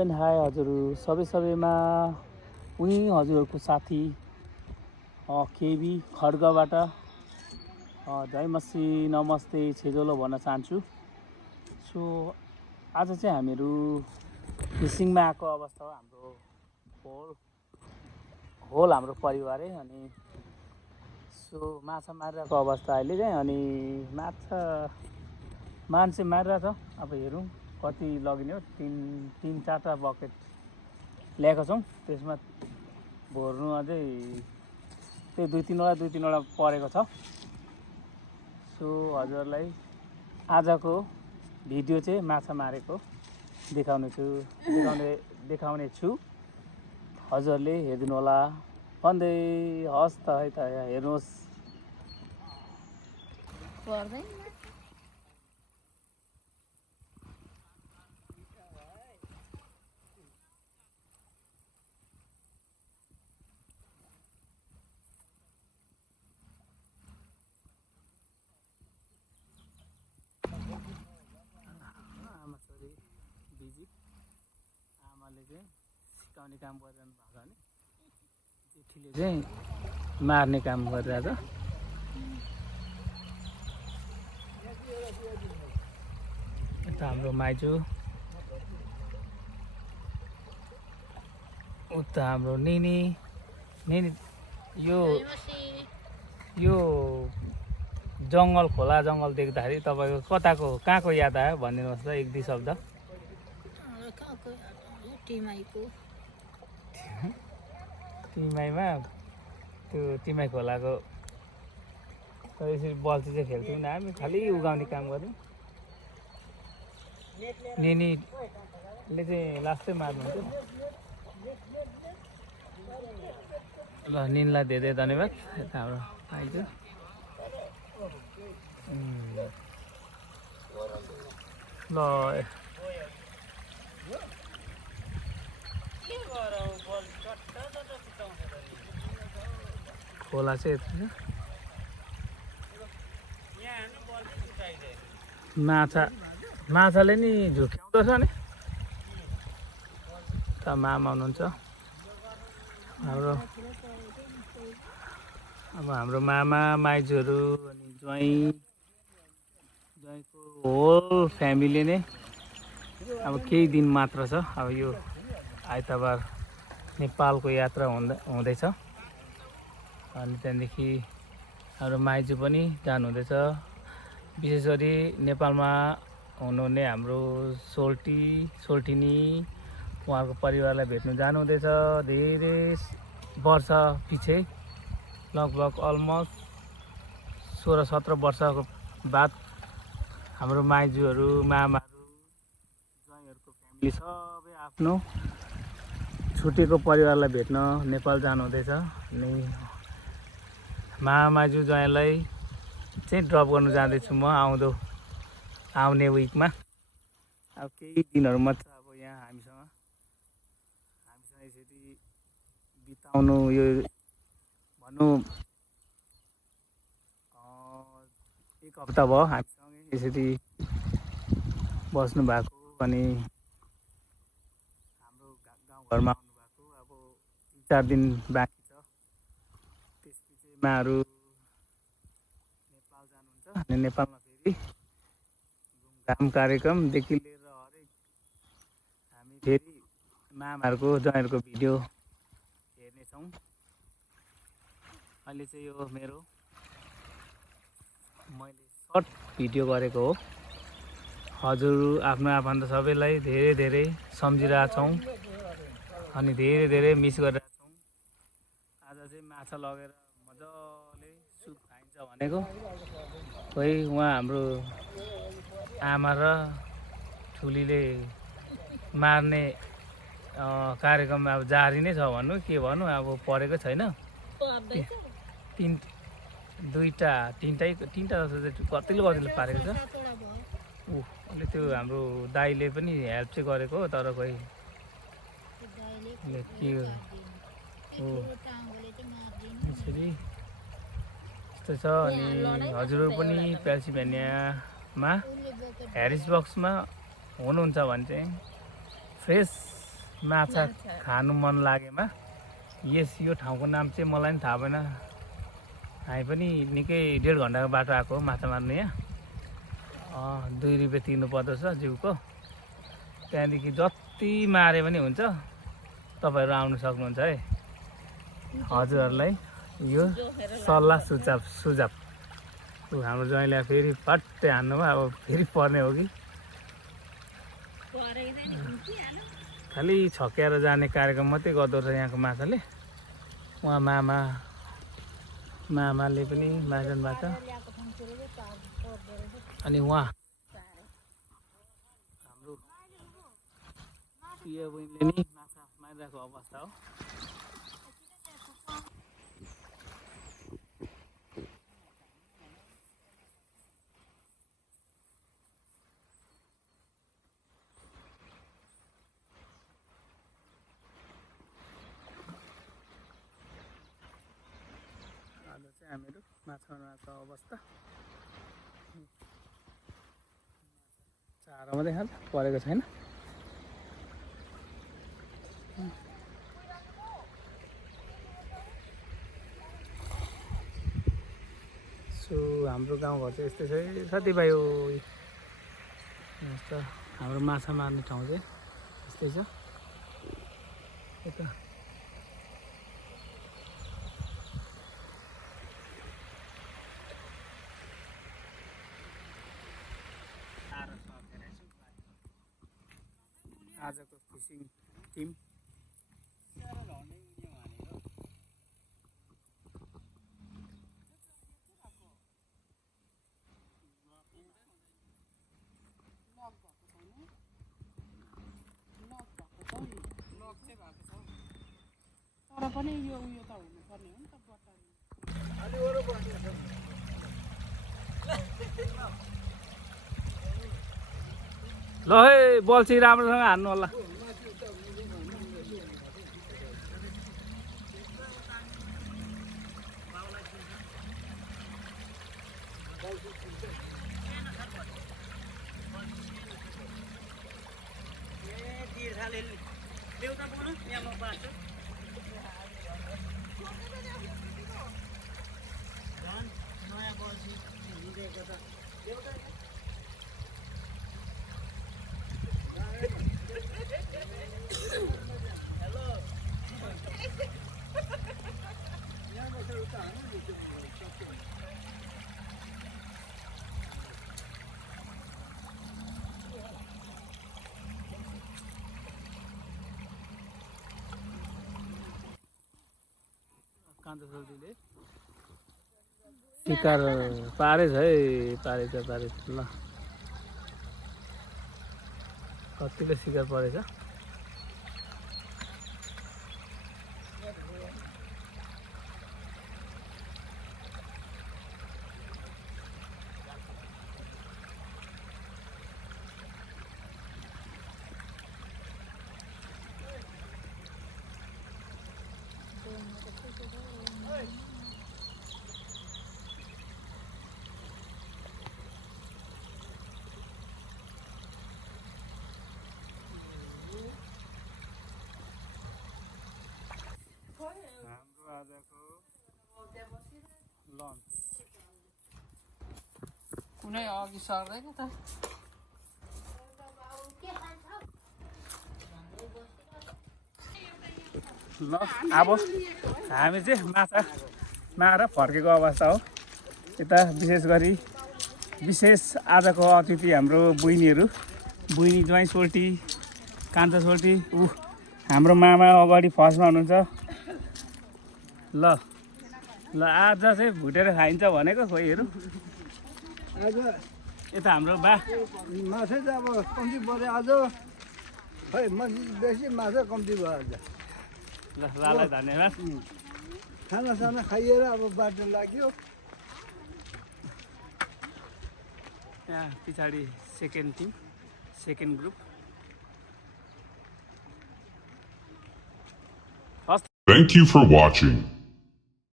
And high हजुरहरू सबैमा उनी हजुरहरूको साथी केबी खड्गबाट जय मसी नमस्ते छेजोलो भन्न चाहन्छु। सो आज चाहिँ हामीहरू फिसिङमा आएको अवस्था हो। हाम्रो होल हाम्रो परिवारै अनि सो माछा मारिरहेको अवस्था अहिले चाहिँ अनि मान्छे मारिरहेछ। अब हेरौँ कति लगिने हो। तीन चारवटा बकेट ल्याएको छौँ, त्यसमा भर्नु अझै त्यही दुई तिनवटा परेको छ। सो हजुरहरूलाई आजको भिडियो चाहिँ माछा मारेको देखाउने छु। हजुरहरूले हेरिदिनु होला भन्दै हस् त है त हेर्नुहोस्। आमाले चाहिँ सिकाउने काम गरिरहनु भएको भने जेठीले चाहिँ मार्ने काम गरिरहेको छ। यता हाम्रो माइजू, उता हाम्रो निनी। यो जङ्गल खोला जङ्गल देख्दाखेरि तपाईँको कहाँको याद आयो भनिदिनुहोस् त, एक दुई शब्द। टिमाईमा त्यो टिमाई खोलाको यसरी बल्छी चाहिँ खेल्थ्यौँ हामी, खालि उगाउने काम गऱ्यौँ। निनीले चाहिँ लास्टै मार्नुहुन्थ्यो। ल निनीलाई धेरै धन्यवाद। यता हाम्रो आइजु ल खोला चाहिँ यति छ। माछाले नि झुक्याउँदछ नि। त मामा हुनुहुन्छ हाम्रो मामा माइजूहरू अनि ज्वाइँको होल फ्यामिली नै अब केही दिन मात्र छ। अब यो आइतबार नेपालको यात्रा हुँदैछ अनि त्यहाँदेखि हाम्रो माइजू पनि जानुहुँदैछ। विशेष गरी नेपालमा हुनुहुने हाम्रो सोल्टिनी उहाँको परिवारलाई भेट्नु जानुहुँदैछ। धेरै वर्ष पछि, लगभग अलमोस्ट 16-17 वर्षको बाद हाम्रो माइजूहरू, मामाहरू, ज्वाइँहरूको फ्यामिली सबै आफ्नो छुटेको परिवारलाई भेट्न नेपाल जानुहुँदैछ। अनि माइजू ज्वाइँलाई चाहिँ ड्रप गर्नु जाँदैछु म आउने विकमा। अब केही दिनहरू मात्र अब यहाँ हामीसँग यसरी बिताउनु, यो भनौँ एक हप्ता भयो हामीसँगै यसरी बस्नु भएको। अनि हाम्रो गाउँघरमा आउनु भएको अब 3-4 दिन बाँकी छ। त्यसपछि माहरू नेपाल जानुहुन्छ अनि नेपालमा फेरि घुमघाम कार्यक्रमदेखि लिएर हरेक हामी फेरि मामाहरूको ज्वाइँहरूको भिडियो हेर्नेछौँ। अहिले चाहिँ यो मैले सर्ट भिडियो गरेको हो। हजुर आफ्नो आफन्त सबैलाई धेरै धेरै सम्झिरहेछौँ अनि धेरै धेरै मिस गरिरहेछौँ। आज चाहिँ माछा लगेर मजाले सुप खाइन्छ भनेको। खोइ उहाँ हाम्रो आमा र ठुलीले मार्ने कार्यक्रम अब जारी नै छ भन्नु के भन्नु, अब परेको छैन। तिनवटा जस्तो कतिले पारेको छ। अहिले त्यो हाम्रो दाइले पनि हेल्प चाहिँ गरेको हो, तर खोइ के हो यसरी यस्तो छ। अनि हजुरहरू पनि पेन्सिल्भेनियामा ह्यारिसबर्गमा हुनुहुन्छ भने चाहिँ फ्रेस माछा खानु मन लागेमा यो ठाउँको नाम चाहिँ मलाई पनि थाहा भएन। हामी पनि निकै 1.5 घन्टाको बाटो आएको हो माछा मार्नु यहाँ। 2 रुपियाँ तिर्नु पर्दछ जिउको। त्यहाँदेखि जति मारे पनि हुन्छ। तपाईँहरू आउनु सक्नुहुन्छ है। हजुरहरूलाई यो सल्लाह सुझाव हाम्रो ज्वाइँले फेरि पट्टै हान्नुमा अब फेरि पर्ने हो कि खालि छक्याएर जाने कार्यक्रम मात्रै गर्दो रहेछ यहाँको माछाले। उहाँ मामाले पनि मार्छन् माछा। अनि उहाँ हाम्रो प्रिय बहिनीले नि माछा मारिरहेको अवस्था हो। हामीहरू माछा मार्नको अवस्था चारो मात्रै खान्छ परेको छैन। सो हाम्रो गाउँघर चाहिँ यस्तै छ साथीभाइ हो। हाम्रो माछा मार्ने ठाउँ चाहिँ यस्तै छ। यता आजको फिसिङ टिम तर पनि यो उयो त हुनुपर्ने हो नि त बटन। ल है बल्छी राम्रोसँग हान्नु होला। कान्छोले शिकार पारेछ है। पारेछ ल कतिले शिकार परेछ। लन्च कुनै अघि सर्दैन त। ल अब हामी चाहिँ माछा मारेर फर्केको अवस्था हो। यता विशेष आजको अतिथि हाम्रो बहिनी ज्वाइँ सोल्टी कान्छा सोल्टी हाम्रो मामा अगाडि फर्स्टमा हुनुहुन्छ। ल आज चाहिँ भुटेर खाइन्छ भनेको खोइ हेरौँ। आज यता हाम्रो बा माछा चाहिँ अब कम्ती पऱ्यो आज। खै बेसी माछा कम्ती भयो आज। ल लालाई धन्यवाद। खानासाना खाइएर अब बाटो लाग्यो। यहाँ पछाडि second group. Thank you for watching.